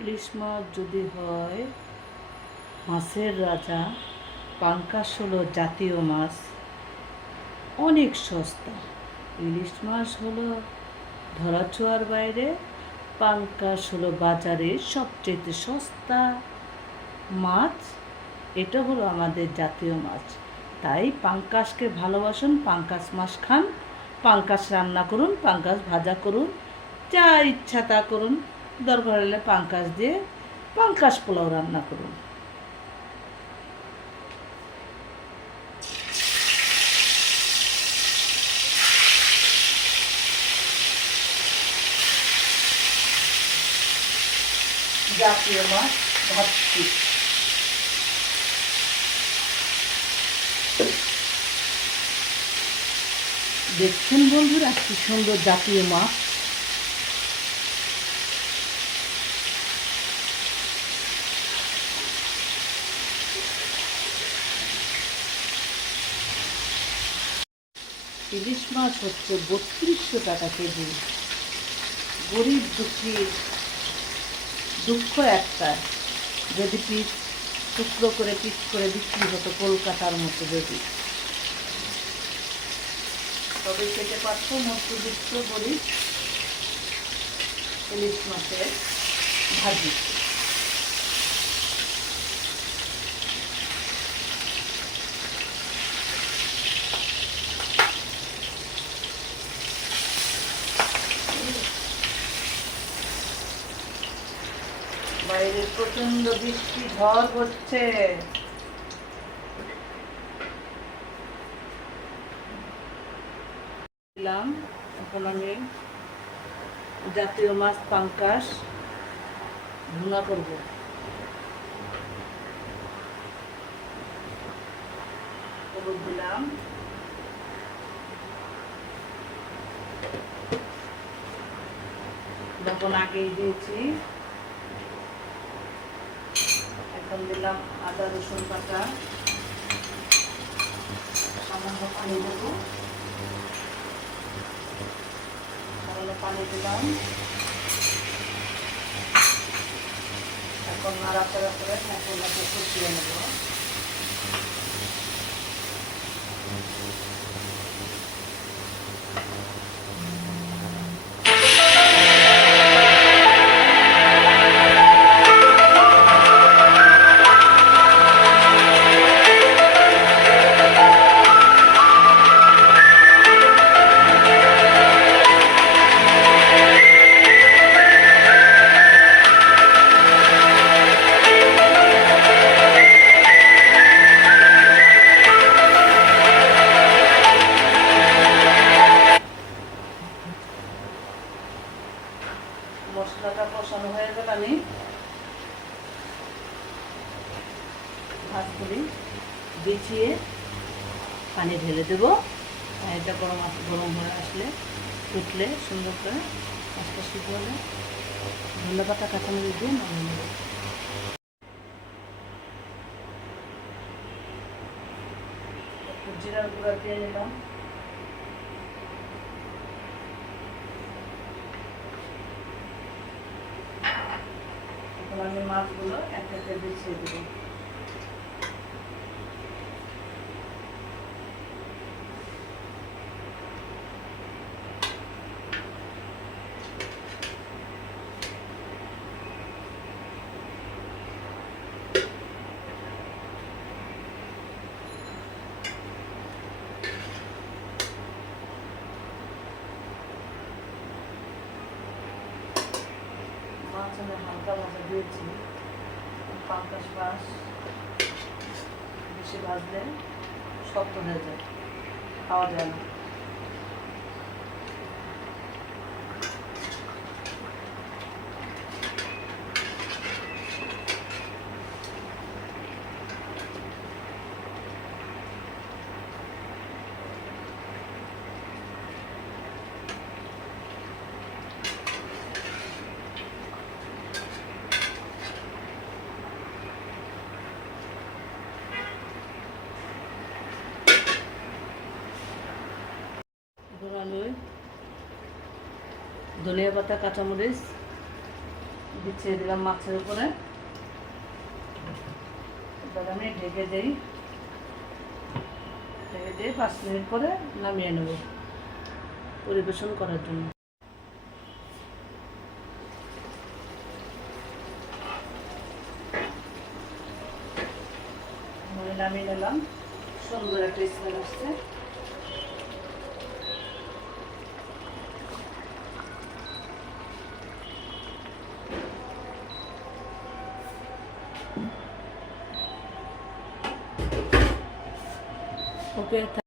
ইলিশ মাছ যদি হয়, মাছের রাজা পাঙ্কাশ হলো জাতীয় মাছ, অনেক সস্তা। ইলিশ মাছ হলো ধরাছোঁয়ার বাইরে পাঙ্কাশ হলো বাজারে সবচেয়ে সস্তা মাছ। এটা হলো আমাদের জাতীয় মাছ। তাই পাঙ্কাশকে ভালোবাসুন, পাঙ্কাশ মাছ খান, পাঙ্কাশ রান্না করুন, পাঙ্কাশ ভাজা করুন, যা ইচ্ছা তা করুন। দরকার হলে পাঙ্কাশ দিয়ে পাঙ্কাশ পোলাও রান্না করুন। জাতীয় মাছ ভাবছি দেখছেন বন্ধুরা, কি সুন্দর জাতীয় মাছ। ইলিশ মাছ হচ্ছে বত্রিশশো টাকা কেজি। গরিব দুঃখীর দুঃখ একটা। যদি পিস, টুকরো করে পিস করে বিক্রি হতো কলকাতার মতো যদি। তবে খেতে পারতো মধ্যবিত্ত গরিব। ইলিশ মাছের ভাজি। বাইরে প্রচণ্ড বৃষ্টি ঝড় হচ্ছে। জাতীয় মাছ পাঙ্কাশ ভুনা করব। দিলাম। যখন আগেই দিয়েছি এখন দিলাম আদা, রসুন পাতা সামান্য পানি দেবো। সামান্য পানি দিলাম। এখন নাড়াচাড়া করে এখন একটা ফুটিয়ে নেব। মশলাটা কষানো হয়ে গেল আমি। ভাতগুলি বিছিয়ে পানি ঢেলে দেবো। এটা গরম গরম হয়ে আসলে ফুটলে সুন্দর করে মাছটা সিদ্ধ হলে ধনে পাতা, কাঁচামরিচ দিয়ে নামিয়ে নেব। জিরার গুঁড়া দিয়ে নিলাম। আমি মাছগুলো এক একটা বিছিয়ে দেবো। আমি হালকা ভাজা দিয়েছি। পাঙ্কাশ মাছ বেশি ভাজলে শক্ত হয়ে যায় খাওয়া যায় না এখন আমি ওই ধনিয়া পাতা, কাঁচামরিচ বিছিয়ে দিলাম মাছের উপরে। আমি ঢেকে দিই। ঢেকে দিয়ে পাঁচ মিনিট পরে নামিয়ে নেব পরিবেশন করার জন্য। নামিয়ে নিলাম। সুন্দর একটা স্মেল আসছে। perto